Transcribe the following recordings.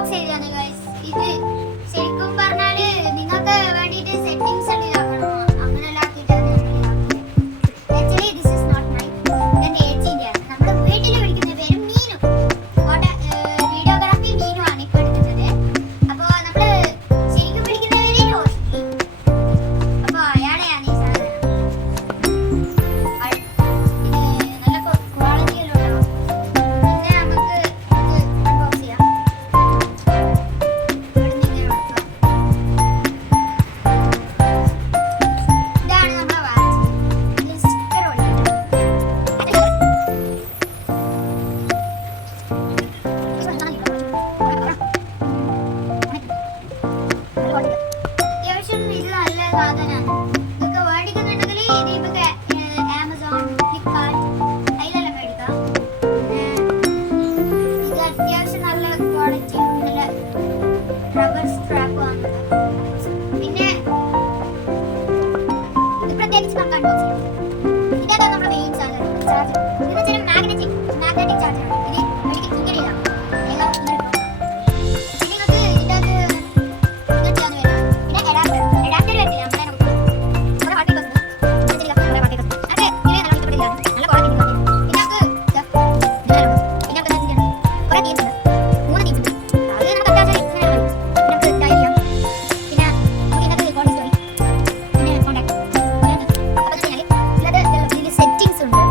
Unbox ചെയ്താണ് guys. ഇത് ശരിക്കും പറഞ്ഞാല് നിങ്ങൾക്ക് വേണ്ടിയിട്ട് സെറ്റിംഗ്സ് എല്ലാം ഇതാക്കണം. അങ്ങനെയുള്ള ആക്കിയിട്ടാണ് actually this is not my എന്റെ ഏച്ചിന്റെ ആണ്. നമ്മുടെ വീട്ടിൽ വിളിക്കുന്ന പേര് മീനു. വീഡിയോഗ്രാഫി മീനു ആണ് ഇപ്പൊ എടുക്കുന്നത്. അപ്പൊ നമ്മള് ശരിക്കും വിളിക്കുന്ന പേര് റോഷി. അപ്പൊ അയാളെയാണ് ഈ സാധനം. നല്ല ക്വാളിറ്റിയിലുണ്ടാവും. പിന്നെ നമുക്ക് ഇത് അൺബോക്സ് ചെയ്യാം. ഇതാണ് നമ്മുടെ വാച്ച്. ഇതിൽ സ്റ്റിക്കർ അത്യാവശ്യം ഇത് നല്ല സാധനമാണ്. ഇതൊക്കെ മേടിക്കുന്നുണ്ടെങ്കിൽ ഇതിപ്പൊക്കെ ആമസോൺ, ഫ്ലിപ്കാർട്ട് അതിലെല്ലാം മേടിക്കാം. പിന്നെ ഇത് അത്യാവശ്യം നല്ല ക്വാളിറ്റി നല്ല റബ്ബർ സ്ട്രാപ്പ് വാങ്ങുന്നത്. പിന്നെ ഇത് പ്രത്യേകിച്ച് നമുക്ക് അൺബോക്സ് ചെയ്യാം. ഇതാണ് നമ്മുടെ മെയിൻ സാധനം, ചാർജർ. ഇത് വെച്ചാൽ മാഗ്നറ്റിക് ചാർജറാണ്. ഇത് മെഡിക്കൽ ഇങ്ങനെ ഇടാം. വേഗം ഇങ്ങനെ ഇടാം. പിന്നെ നിങ്ങൾക്ക് ഇതിൻ്റെ അകത്ത് ഇതൊക്കെയാണ് വരുന്നത്. പിന്നെ അഡാപ്റ്റർ വരത്തില്ല. നമ്മുടെ വാട്ടർ കസ് നമ്മുടെ വാട്ടർ കസ് അതെ ഇതിൽ നല്ല ഇഷ്ടപ്പെട്ടില്ല. നല്ല ക്വാളിറ്റി ഉണ്ട്. പിന്നെ നമുക്ക് പിന്നെ നമുക്ക് കുറേ ടീംസ് ഉണ്ട്. 3 ടീംസ് ഉണ്ട്. അത് നമുക്ക് അത്യാവശ്യം ഇങ്ങനെ മതി. നമുക്ക് ഡയൽ ചെയ്യാം. പിന്നെ നമുക്ക് ഇതിനകത്ത് കോൾ ഹിസ്റ്ററി പിന്നെ കോൺടാക്ട് അപ്പോൾ ഇതിൽ സെറ്റിംഗ്സ് ഉണ്ട്.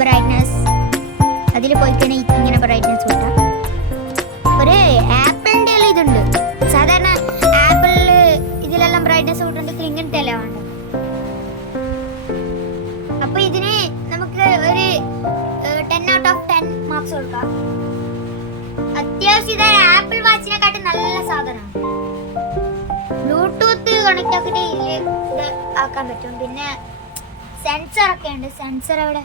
ബ്രൈറ്റ്നസ് അതിൽ പോയി കഴിഞ്ഞാൽ ഇങ്ങനെ ബ്രൈറ്റ്നസ് കൂട്ടാം. ഒരു ആപ്പിളിൻ്റെ ഇതുണ്ട്. സാധാരണ ആപ്പിളിൽ ഇതിലെല്ലാം ബ്രൈറ്റ്നസ് കൂട്ടുണ്ടെങ്കിൽ ഇങ്ങനത്തെ എല്ലാം ഉണ്ട്. അപ്പൊ ഇതിന് നമുക്ക് ഒരു 10 out of 10 മാർക്സ് കൊടുക്കാം. അത്യാവശ്യം ഇത് ആപ്പിൾ വാച്ചിനെക്കാട്ടും നല്ല സാധനമാണ്. ബ്ലൂടൂത്ത് കണക്ട് ആക്കിയിട്ട് ഇതിൽ ഇത് ആക്കാൻ പറ്റും. പിന്നെ സെൻസർ ഒക്കെ ഉണ്ട്. സെൻസർ അവിടെ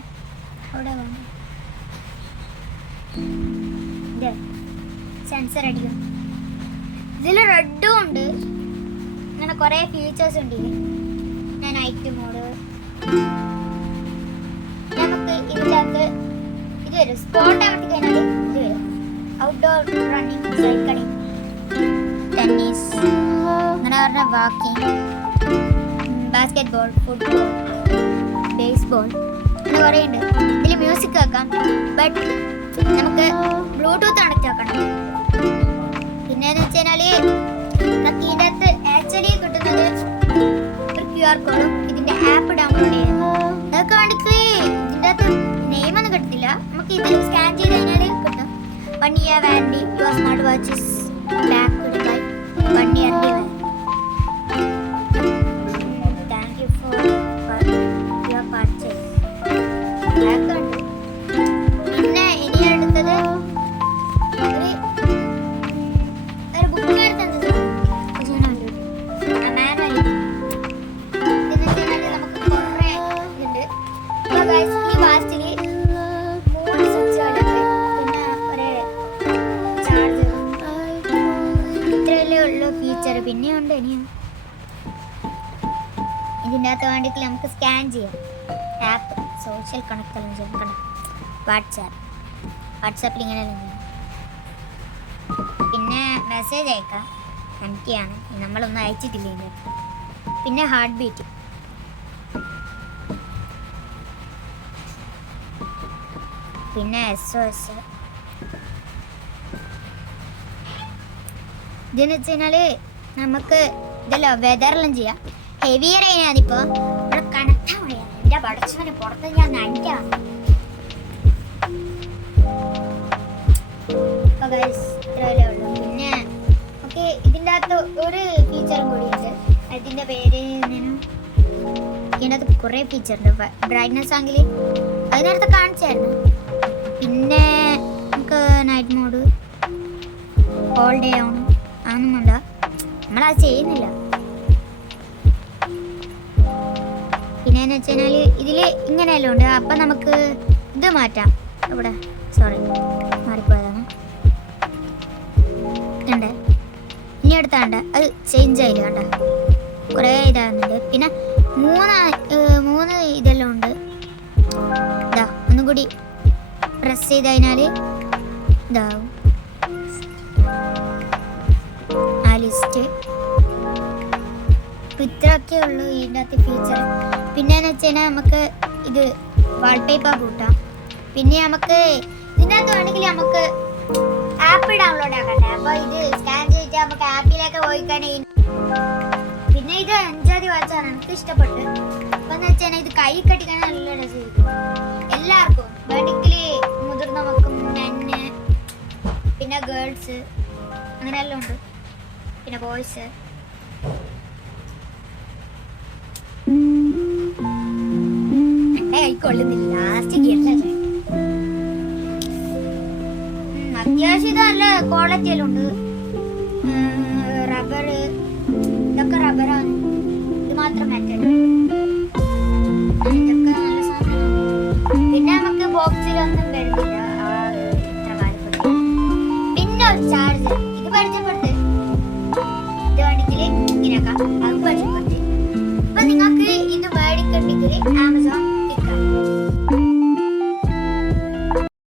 സെൻസർ അടിക്കും. ഇതിൽ റെഡും ഉണ്ട്. അങ്ങനെ കുറെ ഫീച്ചേഴ്സ് ഉണ്ട് ഇതിൽ. നൈറ്റ് മോഡ് നമുക്ക് ഇതിൻ്റെ അകത്ത് ഇത് വരും. സ്പോട്ട് ആക്കി കഴിഞ്ഞാൽ ഇത് വരും. ഔട്ട്ഡോർ റണ്ണിങ്, സൈക്ലിംഗ്, ടെന്നീസ്, അങ്ങനെ പറഞ്ഞ walking, basket ball, football, baseball അങ്ങനെ കുറേ ഉണ്ട്. ഇതിൽ മ്യൂസിക് കേൾക്കാം. ബട്ട് നമുക്ക് ബ്ലൂടൂത്ത് കണക്ട് ആക്കണം. പിന്നെന്ന് വെച്ച് കഴിഞ്ഞാല് നമുക്ക് ഇതിൻ്റെ അകത്ത് ആക്ച്വലി കിട്ടുന്നത് ഒരു QR കോഡും ഇതിന്റെ ആപ്പ് ഡൗൺലോഡ് ചെയ്യാം. അതൊക്കെ വേണ്ടിട്ട് ഇതിൻ്റെ അകത്ത് നെയിമൊന്നും കിട്ടത്തില്ല. നമുക്ക് ഇതിൽ സ്കാൻ ചെയ്ത് കഴിഞ്ഞാൽ കിട്ടും. 1 year warranty. Your smart watch is backed by 1 year warranty. Thank you for your purchase. പിന്നെ ഇനി അടുത്തത് ഒരു ബുക്ക് എടുത്തത് മാനുവലി. ഇതെന്ന് വെച്ചാൽ നമുക്ക് കുറേ ഇതുണ്ട്. ഈ വാച്ചിൽ 3 സ്വിച്ചുകളുണ്ട്. പിന്നെ ഒരു ചാർജർ. ഇത്രയല്ലേ ഉള്ളൂ ഫീച്ചർ. പിന്നെയുണ്ട് ഇനിയും ഇതിൻ്റെ അകത്ത് വേണ്ടിയിട്ട് നമുക്ക് സ്കാൻ ചെയ്യാം. ആപ്പ് സോഷ്യൽ കണക്ട് എല്ലാം ചെയ്യാം. കണ്ട വാട്സാപ്പിൽ ഇങ്ങനെ എല്ലാം ചെയ്യാം. പിന്നെ മെസ്സേജ് അയക്കാം. എംറ്റിയാണ്, നമ്മളൊന്നും അയച്ചിട്ടില്ല ഇതിൻ്റെ അടുത്ത്. പിന്നെ ഹാർട്ട് ബീറ്റ്, പിന്നെ SOS. ഇതെന്ന് വെച്ച് കഴിഞ്ഞാൽ നമുക്ക് ഇതെല്ലാം വെതറെല്ലാം ചെയ്യാം. ഹെവി റെയിനാണിപ്പോൾ ഇവിടെ കണക്റ്റാൻ വഴിയാണ്. എൻ്റെ പഠിച്ചവന് പുറത്ത് ഞാൻ നനയ്ക്കാണ്. ഇത്രയല്ലേ ഉള്ളൂ. പിന്നെ ഓക്കെ ഇതിൻ്റെ അകത്ത് ഒരു ഫീച്ചറും കൂടി ഉണ്ട്. അതിൻ്റെ പേര് ഇതിൻ്റെ അകത്ത് കുറേ ഫീച്ചറുണ്ട്. ബ്രൈറ്റ്നസ് ആണെങ്കിൽ അതിനടുത്ത് കാണിച്ചായിരുന്നു. പിന്നെ നമുക്ക് night mode, all day on അതൊന്നുമില്ല. നമ്മളത് ചെയ്യുന്നില്ല. പിന്നെയെന്ന് വെച്ച് കഴിഞ്ഞാൽ ഇതിൽ ഇങ്ങനെയെല്ലാം ഉണ്ട്. അപ്പം നമുക്ക് ഇത് മാറ്റാം. ഇവിടെ സോറി മാറിപ്പോയതാണ്. ഉണ്ട് ഇനി അടുത്താണ്ട് അത് ചേഞ്ച് ആയില്ല. കണ്ട കുറേ ഇതാകുന്നുണ്ട്. പിന്നെ 3 ഇതെല്ലാം ഉണ്ട്. ഇതാ ഒന്നും കൂടി പ്രസ് ചെയ്ത് കഴിഞ്ഞാൽ ഇതാവും. ഇത്രയൊക്കെ ഉള്ളൂ ഇതിൻ്റെ അകത്ത് ഫീച്ചർ. പിന്നെയെന്ന് വെച്ച് കഴിഞ്ഞാൽ നമുക്ക് ഇത് വാൾപേപ്പർ കൂട്ടാം. പിന്നെ നമുക്ക് ഇതിനകത്ത് വേണമെങ്കിൽ നമുക്ക് ആപ്പ് ഡൗൺലോഡ് ആക്കണ്ടേ. അപ്പോൾ ഇത് സ്കാൻ ചെയ്തിട്ട് നമുക്ക് ആപ്പിലേക്ക് പോയി കഴിഞ്ഞാൽ പിന്നെ ഇത് 5 വാച്ചാണ് എനിക്ക് ഇഷ്ടപ്പെട്ട്. അപ്പം എന്ന് വെച്ച് കഴിഞ്ഞാൽ ഇത് കൈ കെട്ടിക്കാൻ നല്ല രസമായിരിക്കും. എല്ലാവർക്കും മെഡിക്കലി മുതിർന്നവർക്കും മെന്ന് പിന്നെ ഗേൾസ് അങ്ങനെയെല്ലാം ഉണ്ട്. പിന്നെ ബോയ്സ്. എൻ്റെ കൈ കൊള്ളുന്നില്ല. ലാസ്റ്റ് ഗിയറിലാണ്. അത്യാവശ്യം ഇത് നല്ല ക്വാളിറ്റി എല്ലാം ഉണ്ട്. റബ്ബർ ഇതൊക്കെ റബ്ബറാണ്.